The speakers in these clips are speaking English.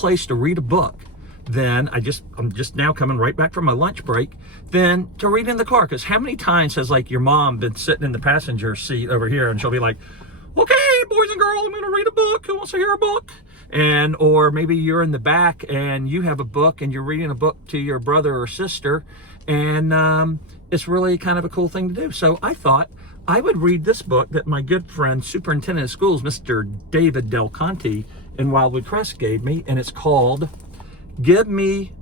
place to read a book than I'm just now coming right back from my lunch break, than to read in the car. Because how many times has like your mom been sitting in the passenger seat over here and she'll be like, okay, boys and girls, I'm going to read a book. Who wants to hear a book? And, or maybe you're in the back and you have a book and you're reading a book to your brother or sister, and it's really kind of a cool thing to do. So I thought I would read this book that my good friend, Superintendent of Schools, Mr. David Del Conte in Wildwood Crest gave me, and it's called Give Me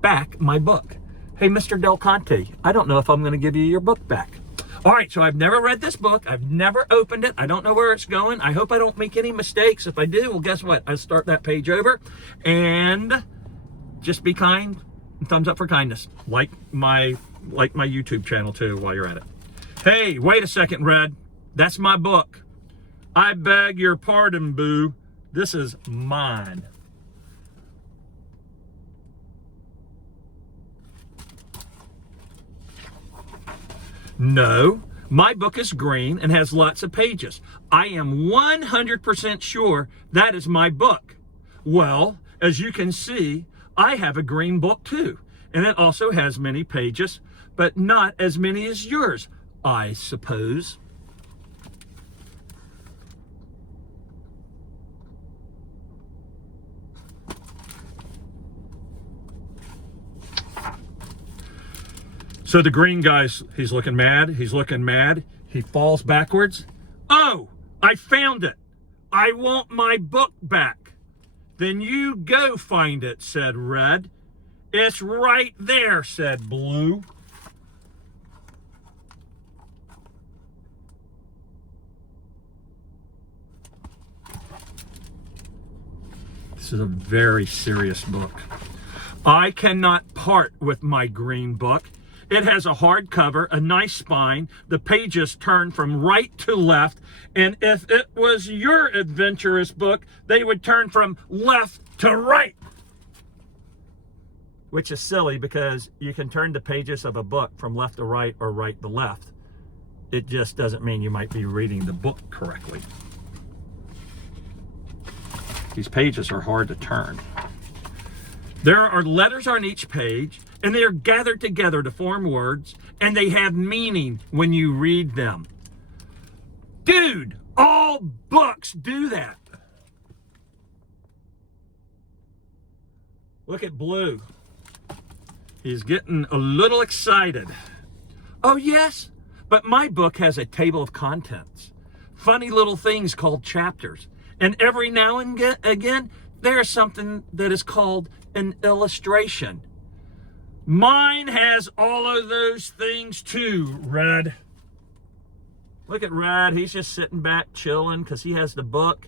Back My Book. Hey, Mr. Del Conte, I don't know if I'm going to give you your book back. All right, so I've never read this book. I've never opened it. I don't know where it's going. I hope I don't make any mistakes. If I do, well, guess what? I start that page over, and just be kind. Thumbs up for kindness. Like my YouTube channel too while you're at it. Hey, wait a second, Red. That's my book. I beg your pardon, boo. This is mine. No, my book is green and has lots of pages. I am 100% sure that is my book. Well, as you can see, I have a green book too, and it also has many pages, but not as many as yours, I suppose. So the green guy's, he's looking mad. He's looking mad. He falls backwards. Oh, I found it. I want my book back. Then you go find it, said Red. It's right there, said Blue. This is a very serious book. I cannot part with my green book. It has a hard cover, a nice spine. The pages turn from right to left. And if it was your adventurous book, they would turn from left to right. Which is silly, because you can turn the pages of a book from left to right or right to left. It just doesn't mean you might be reading the book correctly. These pages are hard to turn. There are letters on each page, and they are gathered together to form words, and they have meaning when you read them. Dude, all books do that. Look at Blue. He's getting a little excited. Oh yes, but my book has a table of contents. Funny little things called chapters. And every now and again, there's something that is called an illustration. Mine has all of those things too, Red. Look at Red. He's just sitting back chilling because he has the book.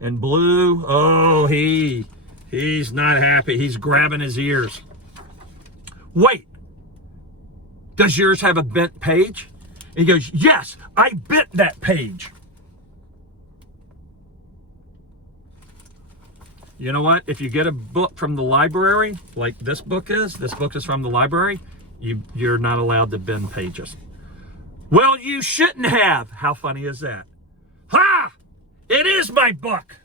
And Blue, oh, he's not happy. He's grabbing his ears. Wait, does yours have a bent page? And he goes, yes, I bent that page. You know what? If you get a book from the library, like this book is from the library, you're not allowed to bend pages. Well, you shouldn't have. How funny is that? Ha! It is my book.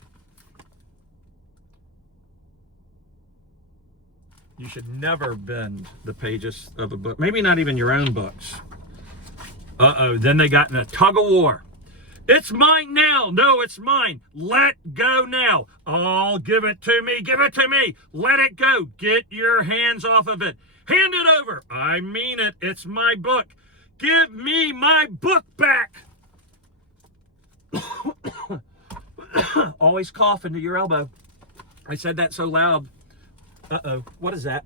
You should never bend the pages of a book. Maybe not even your own books. Uh-oh, then they got in a tug of war. It's mine now. No, it's mine. Let go now. Oh, give it to me. Give it to me. Let it go. Get your hands off of it. Hand it over. I mean it. It's my book. Give me my book back. Always cough into your elbow. I said that so loud. Uh-oh. What is that?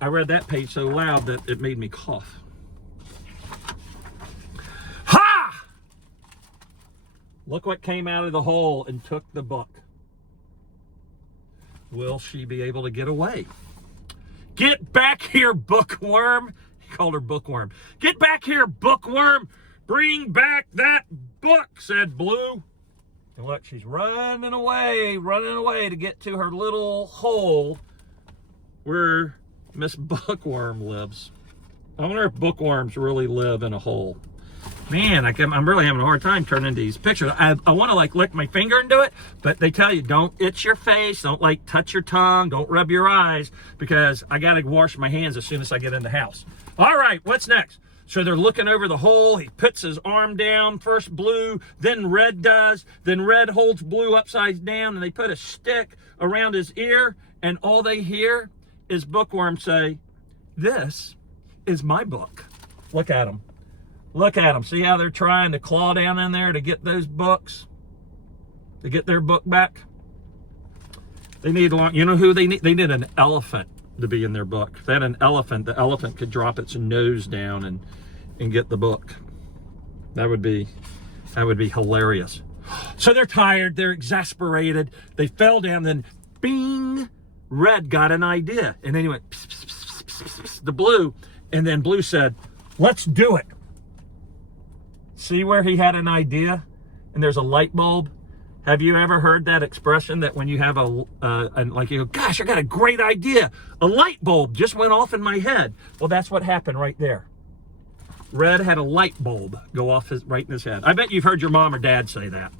I read that page so loud that it made me cough. Look what came out of the hole and took the book. Will she be able to get away? Get back here, bookworm. He called her bookworm. Get back here, bookworm. Bring back that book, said Blue. And look, she's running away to get to her little hole where Miss Bookworm lives. I wonder if bookworms really live in a hole. Man, I'm really having a hard time turning these pictures. I want to like lick my finger and do it, but they tell you don't itch your face, don't like touch your tongue, don't rub your eyes, because I got to wash my hands as soon as I get in the house. All right, what's next? So they're looking over the hole. He puts his arm down, first Blue, then Red does. Then Red holds Blue upside down, and they put a stick around his ear, and all they hear is Bookworm say, "This is my book." Look at him. Look at them. See how they're trying to claw down in there to get those books, to get their book back? They need you know who they need? They need an elephant to be in their book. If they had an elephant, the elephant could drop its nose down and get the book. That would be hilarious. So they're tired, they're exasperated, they fell down, then bing, Red got an idea. And then he went pss, pss, pss, pss, pss, pss, the Blue, and then Blue said, "Let's do it." See where he had an idea and there's a light bulb? Have you ever heard that expression that when you have like you go, "Gosh, I got a great idea. A light bulb just went off in my head." Well, that's what happened right there. Red had a light bulb go off right in his head. I bet you've heard your mom or dad say that.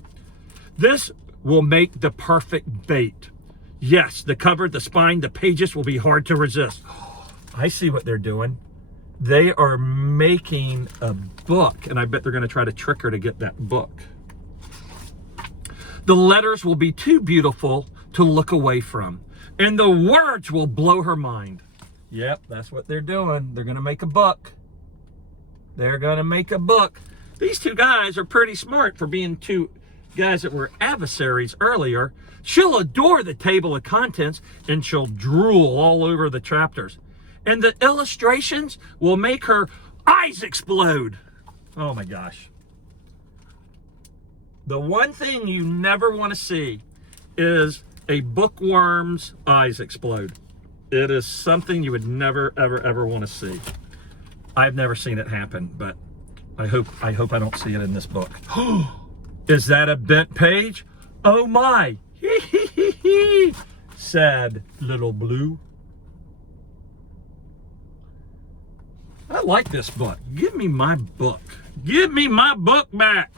This will make the perfect bait. Yes, the cover, the spine, the pages will be hard to resist. I see what they're doing. They are making a book, and I bet they're going to try to trick her to get that book. The letters will be too beautiful to look away from, and the words will blow her mind. Yep, that's what they're doing. They're going to make a book. They're going to make a book. These two guys are pretty smart for being two guys that were adversaries earlier. She'll adore the table of contents, and she'll drool all over the chapters. And the illustrations will make her eyes explode. Oh my gosh. The one thing you never want to see is a bookworm's eyes explode. It is something you would never, ever, ever want to see. I've never seen it happen, but I hope I don't see it in this book. Is that a bent page? Oh my. Hee hee hee hee, said little Blue. I like this book. Give me my book. Give me my book back.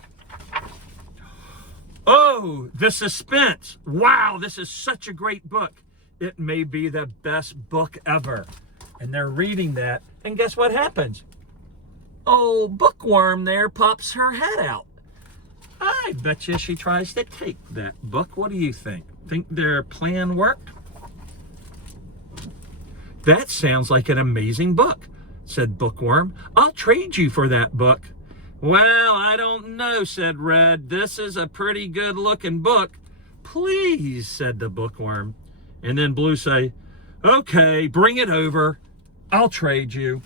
Oh, the suspense. Wow, this is such a great book. It may be the best book ever. And they're reading that, and guess what happens? Oh, Bookworm there pops her head out. I bet you she tries to take that book. What do you think? Think their plan worked? That sounds like an amazing book, said Bookworm. I'll trade you for that book. Well, I don't know, said Red. This is a pretty good looking book. Please, said the Bookworm. And then Blue say, okay, bring it over. I'll trade you.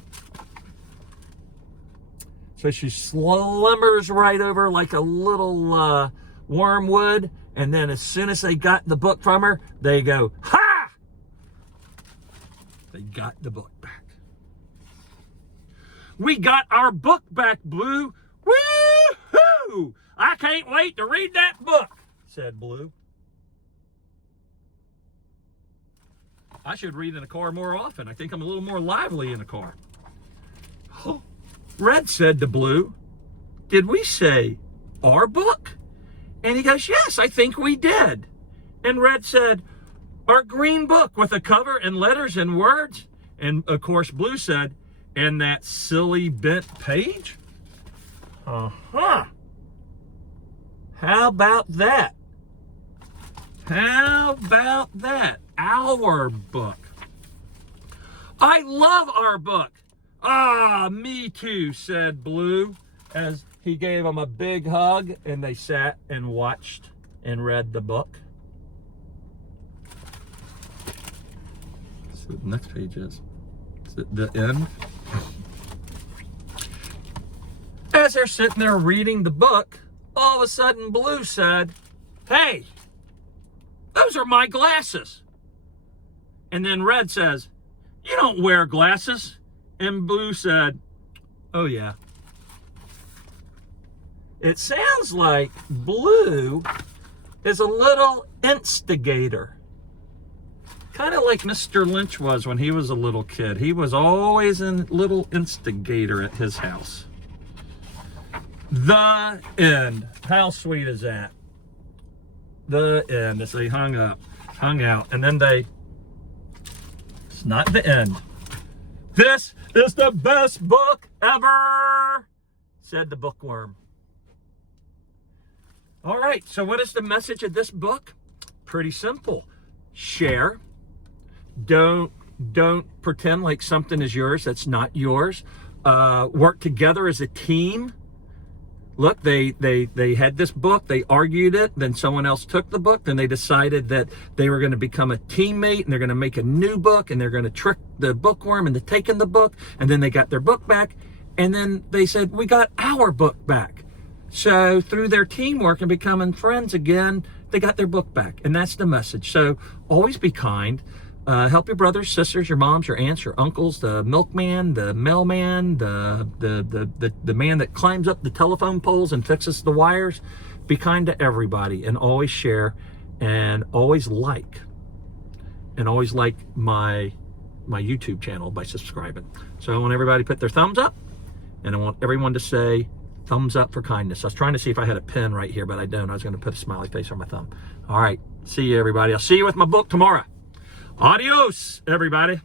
So she slumbers right over like a little worm would. And then as soon as they got the book from her, they go, ha! They got the book back. We got our book back, Blue. Woo-hoo! I can't wait to read that book, said Blue. I should read in a car more often. I think I'm a little more lively in a car. Oh, Red said to Blue, did we say our book? And he goes, yes, I think we did. And Red said, our green book with a cover and letters and words? And of course, Blue said, and that silly bent page? Uh-huh. How about that? How about that? Our book. I love our book. Ah, me too, said Blue, as he gave him a big hug, and they sat and watched and read the book. Let's see what the next page is. Is it the end? As they're sitting there reading the book, all of a sudden Blue said, hey, those are my glasses. And then Red says, you don't wear glasses. And Blue said, oh yeah. It sounds like Blue is a little instigator. Kind of like Mr. Lynch was when he was a little kid. He was always a little instigator at his house. The end. How sweet is that? The end. As they hung out, and then it's not the end. This is the best book ever, said the bookworm. All right, so what is the message of this book? Pretty simple. Share. Don't pretend like something is yours that's not yours. Work together as a team. Look, they had this book, they argued it, then someone else took the book, then they decided that they were going to become a teammate, and they're going to make a new book, and they're going to trick the bookworm into taking the book, and then they got their book back, and then they said, we got our book back. So through their teamwork and becoming friends again, they got their book back, and that's the message. So always be kind. Help your brothers, sisters, your moms, your aunts, your uncles, the milkman, the mailman, the man that climbs up the telephone poles and fixes the wires. Be kind to everybody, and always share, and always like my YouTube channel by subscribing. So I want everybody to put their thumbs up, and I want everyone to say thumbs up for kindness. I was trying to see if I had a pen right here, but I don't. I was going to put a smiley face on my thumb. All right. See you, everybody. I'll see you with my book tomorrow. Adios, everybody.